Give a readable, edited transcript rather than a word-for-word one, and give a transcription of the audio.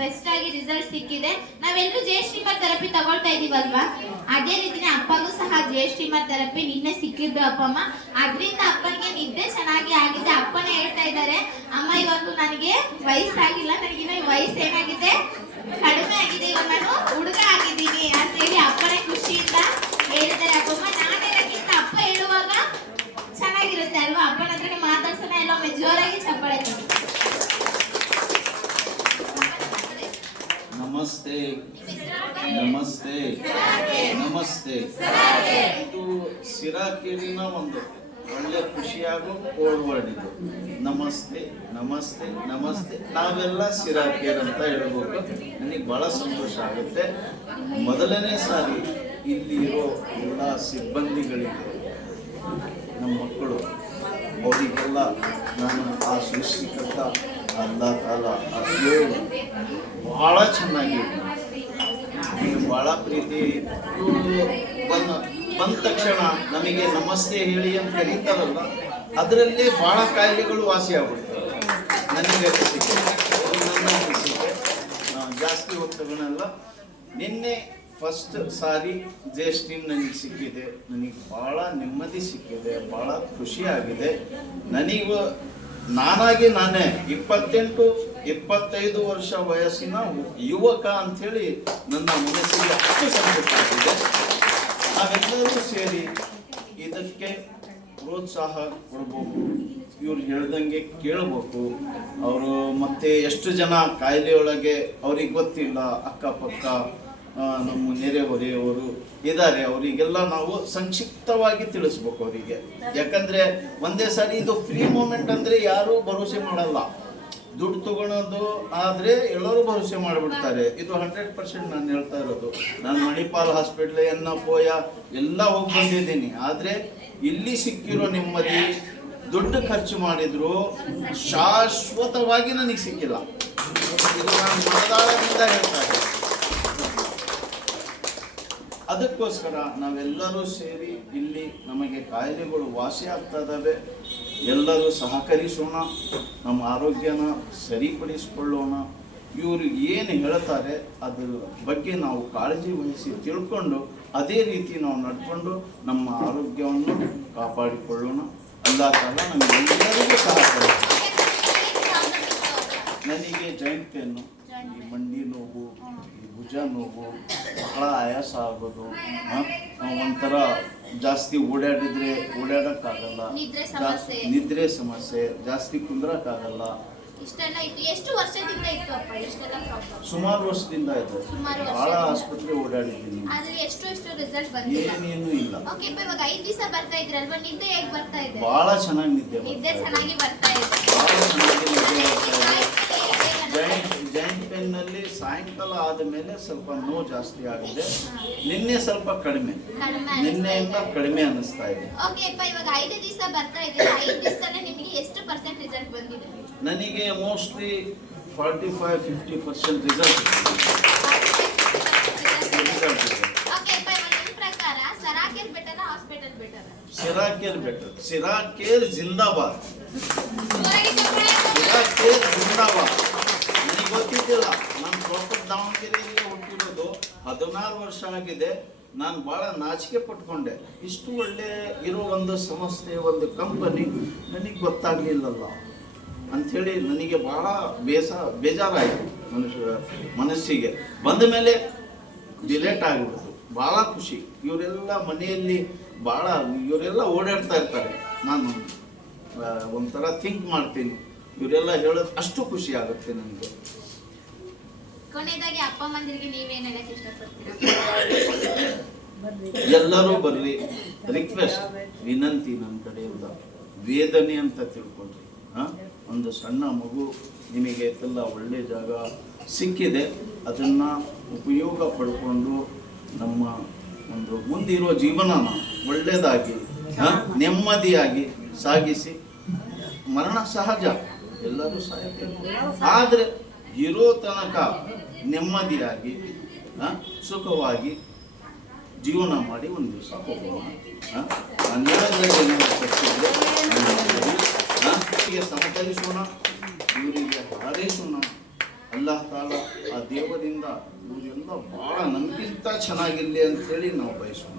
Best ಆಗಿ result ಸಿಕ್ಕಿದೆ. ನಾವೆಲ್ಲರೂ ಜಯಶ್ರೀಮರ್ ಥೆರಪಿ ತಗೊಳ್ತಾ ಇದೀವಲ್ವಾ, ಅದೇ ರೀತಿನೇ ಅಪ್ಪಗೂ ಸಹ ಜಯಶ್ರೀಮರ್ ಥೆರಪಿ ನಿನ್ನೆ ಸಿಕ್ಕಿದ್ದು ಅಪ್ಪಮ್ಮ. ಅದರಿಂದ ಅಪ್ಪನಿಗೆ ನಿದ್ದೆ ಚೆನ್ನಾಗಿ ಆಗಿದೆ. ಅಪ್ಪನೇ ಹೇಳ್ತಾ ಇದ್ದಾರೆ, ಅಮ್ಮ ಇವತ್ತು ನನಗೆ ವಯಸ್ಸಾಗಿಲ್ಲ, ನನಗಿನ್ನ ವಯಸ್ಸು ಏನಾಗಿದೆ ಕಡಿಮೆ ಆಗಿದೆ, ಇವಾಗ ನಾನು ಹುಡುಗ ಆಗಿದ್ದೀನಿ ಅಂತ ಹೇಳಿ ಅಪ್ಪನೇ ಖುಷಿಯಿಂದ ಹೇಳಿದ್ದಾರೆ ಅಪ್ಪಮ್ಮ. ನಾನು ಹೇಳೋಕ್ಕಿಂತ ಅಪ್ಪ ಹೇಳುವಾಗ ಚೆನ್ನಾಗಿರುತ್ತೆ ಅಲ್ವಾ? ಅಪ್ಪನ ಹತ್ರನೇ ಮಾತಾಡ್ಸೋಣ ಎಲ್ಲೊಮ್ಮೆ ಜೋರಾಗಿ ಚಪ್ಪಾಳೆ. ನಮಸ್ತೆ ನಮಸ್ತೆ ನಮಸ್ತೆ. ಇದು ಸಿರಾಕೇರಿನ ಒಂದು ಒಳ್ಳೆ ಖುಷಿಯಾಗೋ ಕೋಡ್ ವರ್ಡ್ ಇದು. ನಮಸ್ತೆ ನಮಸ್ತೆ ನಮಸ್ತೆ. ನಾವೆಲ್ಲ ಸಿರಾಕೇರ್ ಅಂತ ಹೇಳ್ಬೋದು. ನನಗೆ ಬಹಳ ಸಂತೋಷ ಆಗುತ್ತೆ. ಮೊದಲನೇ ಸಾರಿ ಇಲ್ಲಿ ಇರೋ ಎಲ್ಲ ಸಿಬ್ಬಂದಿಗಳಿಗೆ, ನಮ್ಮ ಮಕ್ಕಳು, ಅವರಿಗೆಲ್ಲ ನಾನು ಆ ಸೃಷ್ಟಿಕರ್ತ ಅಲ್ಲಾ ತಾಲ ಆ ದೇವರು ಭಾಳ ಚೆನ್ನಾಗಿ ಭಾಳ ಪ್ರೀತಿ. ಬಂದ ತಕ್ಷಣ ನಮಗೆ ನಮಸ್ತೆ ಹೇಳಿ ಅಂತ ಕರೀತಾರಲ್ಲ, ಅದರಲ್ಲೇ ಭಾಳ ಕಾಯಿಲೆಗಳು ವಾಸಿ ಆಗ್ಬಿಡ್ತವೆ. ನನಗೆ ಅನಿಸಿಕೆ, ನನ್ನ ಅನಿಸಿಕೆ, ಜಾಸ್ತಿ ಹೊತ್ತುಗಳಲ್ಲ. ನಿನ್ನೆ ಫಸ್ಟ್ ಸಾರಿ ಜಯಶ್ರೀ ನನಗೆ ಸಿಕ್ಕಿದೆ. ನನಗೆ ಭಾಳ ನೆಮ್ಮದಿ ಸಿಕ್ಕಿದೆ, ಭಾಳ ಖುಷಿಯಾಗಿದೆ. ನನಗೂ ನಾನಾಗಿ ನಾನೇ 28-25 ವರ್ಷ ವಯಸ್ಸಿನ ಯುವಕ ಅಂಥೇಳಿ ನನ್ನ ಮನಸ್ಸಿಗೆ ಅಷ್ಟು ಸಂತೋಷ ಆಗಿದೆ. ನಾವೆಲ್ಲರೂ ಸೇರಿ ಇದಕ್ಕೆ ಪ್ರೋತ್ಸಾಹ ಕೊಡ್ಬೇಕು, ಇವ್ರು ಹೇಳ್ದಂಗೆ ಕೇಳಬೇಕು. ಅವರು ಮತ್ತೆ ಎಷ್ಟು ಜನ ಕಾಯಿಲೆಯೊಳಗೆ ಅವ್ರಿಗೆ ಗೊತ್ತಿಲ್ಲ, ಅಕ್ಕಪಕ್ಕ ನಮ್ಮ ನೆರೆಹೊರೆಯವರು ಇದ್ದಾರೆ, ಅವರಿಗೆಲ್ಲ ನಾವು ಸಂಕ್ಷಿಪ್ತವಾಗಿ ತಿಳಿಸ್ಬೇಕು ಅವರಿಗೆ. ಯಾಕಂದರೆ ಒಂದೇ ಸಾರಿ ಇದು ಫ್ರೀ ಮೂಮೆಂಟ್ ಅಂದರೆ ಯಾರೂ ಭರೋಸೆ ಮಾಡಲ್ಲ. ದುಡ್ಡು ತಗೊಳೋದು ಆದರೆ ಎಲ್ಲರೂ ಭರೋಸೆ ಮಾಡಿಬಿಡ್ತಾರೆ. ಇದು 100% ನಾನು ಹೇಳ್ತಾ ಇರೋದು. ನಾನು ಮಣಿಪಾಲ್ ಹಾಸ್ಪಿಟ್ಲ್, ಎನ್ನಪೋಯ ಎಲ್ಲ ಹೋಗಿ ಬಂದಿದ್ದೀನಿ. ಆದರೆ ಇಲ್ಲಿ ಸಿಕ್ಕಿರೋ ನೆಮ್ಮದಿ ದುಡ್ಡು ಖರ್ಚು ಮಾಡಿದ್ರು ಶಾಶ್ವತವಾಗಿ ನನಗೆ ಸಿಕ್ಕಿಲ್ಲ. ಇದು ನಾನು ಮನದಾಳದಿಂದ ಹೇಳ್ತಾ ಇದ್ದೀನಿ. ಅದಕ್ಕೋಸ್ಕರ ನಾವೆಲ್ಲರೂ ಸೇರಿ ಇಲ್ಲಿ ನಮಗೆ ಕಾಯಿಲೆಗಳು ವಾಸಿ ಆಗ್ತಾ ಇದ್ದಾವೆ. ಎಲ್ಲರೂ ಸಹಕರಿಸೋಣ, ನಮ್ಮ ಆರೋಗ್ಯನ ಸರಿಪಡಿಸಿಕೊಳ್ಳೋಣ. ಇವರು ಏನು ಹೇಳ್ತಾರೆ ಅದರ ಬಗ್ಗೆ ನಾವು ಕಾಳಜಿ ವಹಿಸಿ ತಿಳ್ಕೊಂಡು ಅದೇ ರೀತಿ ನಾವು ನಡ್ಕೊಂಡು ನಮ್ಮ ಆರೋಗ್ಯವನ್ನು ಕಾಪಾಡಿಕೊಳ್ಳೋಣ. ಅಲ್ಲಾ ತಾಲ ನಮಗೆಲ್ಲರಿಗೂ ಸಹಕಾರ. ನನಗೆ ಜಾಯಿಂಟ್ ಪೇನು, ಈ ಮಂಡಿ ನೋವು, ಈ ಭುಜ ನೋವು, ಬಹಳ ಆಯಾಸ ಆಗೋದು, ಒಂಥರ ಜಾಸ್ತಿ ಓಡಾಡೋಕ್ಕಾಗಲ್ಲ, ನಿದ್ರೆ ಸಮಸ್ಯೆ, ಜಾಸ್ತಿ ಕುಂದ್ರಕ್ಕಾಗಲ್ಲ. ಎಷ್ಟು ವರ್ಷದಿಂದ ಇತ್ತು ಅಪ್ಪ ಇಷ್ಟೆಲ್ಲ ಪ್ರಾಬ್ಲಮ್? ಸುಮಾರು ವರ್ಷದಿಂದ ಇದೆ. ಬಹಳ ಆಸ್ಪತ್ರೆ ಓಡಾಡಿದ್ದೀನಿ. ಎಷ್ಟು ರಿಸಲ್ಟ್ ಬಂದಿಲ್ಲ? ಏನೇನು ಇಲ್ಲ. ಓಕೆ, ಇವಾಗ 5 ದಿವಸ ಬರ್ತಾ ಇದ್ರಲ್ವಾ, ನಿದ್ದೆ ಹೇಗೆ ಬರ್ತಾ ಇದೆ? ಬಹಳ ಚೆನ್ನಾಗಿ ನಿದ್ದೆ ಚೆನ್ನಾಗಿ ಬರ್ತಾ ಇದೆ. ಬಹಳ ಚೆನ್ನಾಗಿ ನಿದ್ದೆ ಬರ್ತಾ ಇದೆ. ಜಾಯಿಂಟ್ ಪೇನ್ನಲ್ಲಿ ಸಾಯಂಕಾಲ ಆದಮೇಲೆ ಸ್ವಲ್ಪ ನೋವು ಜಾಸ್ತಿ ಆಗಿದೆ. ನಿನ್ನೆ ಸ್ವಲ್ಪ ಕಡಿಮೆ, ನಿನ್ನೆಯಿಂದ ಕಡಿಮೆ ಅನ್ನಿಸ್ತಾ ಇದೆ. ಓಕೆ ಅಪ್ಪ, ಇವಾಗ 5 ದಿವಸ ಬರ್ತಾ ಇದೆ. 5 ದಿವಸದಲ್ಲಿ ನಿಮಗೆ ಎಷ್ಟು % ರಿಸಲ್ಟ್ ಬಂದಿದೆ? ನನಗೆ ಮೋಸ್ಟ್ಲಿ 45-50% ರಿಸಲ್ಟ್ ಇದೆ. ಓಕೆ ಅಪ್ಪ, ನಿಮ್ಮ ಪ್ರಕಾರ ಸಿರಾಕೇರ್ ಬೆಟರ್ ಹಾಸ್ಪಿಟಲ್ ಬೆಟರ್? ಸಿರಾಕೇರ್ ಬೆಟರ್. ಸಿರಾಕೇರ್ ಜಿಂದಾಬಾದ್. ಸಿರಾಕೇರ್ ಜಿಂದಾಬಾದ್. ನನಗೆ ಗೊತ್ತಿದ್ದಿಲ್ಲ. ನಾನು ಪ್ರಾಪರ್ ದಾವಣಗೆರೆಯಲ್ಲಿ ಹುಟ್ಟಿರೋದು. 16 ವರ್ಷ ಆಗಿದೆ. ನಾನು ಭಾಳ ನಾಚಿಕೆ ಪಟ್ಕೊಂಡೆ. ಇಷ್ಟು ಒಳ್ಳೆ ಇರೋ ಒಂದು ಸಂಸ್ಥೆ, ಒಂದು ಕಂಪನಿ ನನಗೆ ಗೊತ್ತಾಗಲಿಲ್ಲಲ್ಲ ಅಂಥೇಳಿ ನನಗೆ ಭಾಳ ಬೇಜಾರಾಯಿತು. ಮನಸ್ಸಿಗೆ ಬಂದ ಮೇಲೆ ಡಿಲೇಟ್ ಆಗಿಬಿಡ್ತು. ಭಾಳ ಖುಷಿ. ಇವರೆಲ್ಲ ಮನೆಯಲ್ಲಿ ಇವರೆಲ್ಲ ಓಡಾಡ್ತಾ ಇರ್ತಾರೆ. ನಾನು ಒಂಥರ ಥಿಂಕ್ ಮಾಡ್ತೀನಿ, ಇವರೆಲ್ಲ ಹೇಳೋದು ಅಷ್ಟು ಖುಷಿ ಆಗುತ್ತೆ ನನಗೆ. ಕೊನೆಯದಾಗಿ ಅಪ್ಪ ಅಮ್ಮಂದಿರಿಗೆ ನೀವೇನು ಹೇಳಕ್ಕೆ ಇಷ್ಟಪಡ್ತೀರಾ? ಎಲ್ಲರೂ ಬರ್ರಿ. ರಿಕ್ವೆಸ್ಟ್, ವಿನಂತಿ ನನ್ನ ಕಡೆಯಿಂದ. ವೇದನೆ ಅಂತ ತಿಳ್ಕೊಳ್ರಿ. ಒಂದು ಸಣ್ಣ ಮಗು ನಿಮಗೆ ಎಲ್ಲ ಒಳ್ಳೆ ಜಾಗ ಸಿಕ್ಕಿದೆ, ಅದನ್ನು ಉಪಯೋಗ ಪಡ್ಕೊಂಡು ನಮ್ಮ ಒಂದು ಮುಂದಿರೋ ಜೀವನನ ಒಳ್ಳೆಯದಾಗಿ ನೆಮ್ಮದಿಯಾಗಿ ಸಾಗಿಸಿ. ಮರಣ ಸಹಜ, ಎಲ್ಲರೂ ಸಾಯ್ತೇವೆ. ಆದರೆ ಇರೋ ತನಕ ನೆಮ್ಮದಿಯಾಗಿ ಸುಖವಾಗಿ ಜೀವನ ಮಾಡಿ ಒಂದು ದಿವಸ ಹೋಗೋಣ. ಸಮತಲಿಸೋಣ, ಇವರಿಗೆ ಹಾರೈಸೋಣ. ಅಲ್ಲಾಹ್ ತಾಲ ಆ ದೇವರಿಂದ ಇವರೆಲ್ಲ ಭಾಳ ನಮಗಿಂತ ಚೆನ್ನಾಗಿರಲಿ ಅಂತೇಳಿ ನಾವು ಬಯಸೋಣ.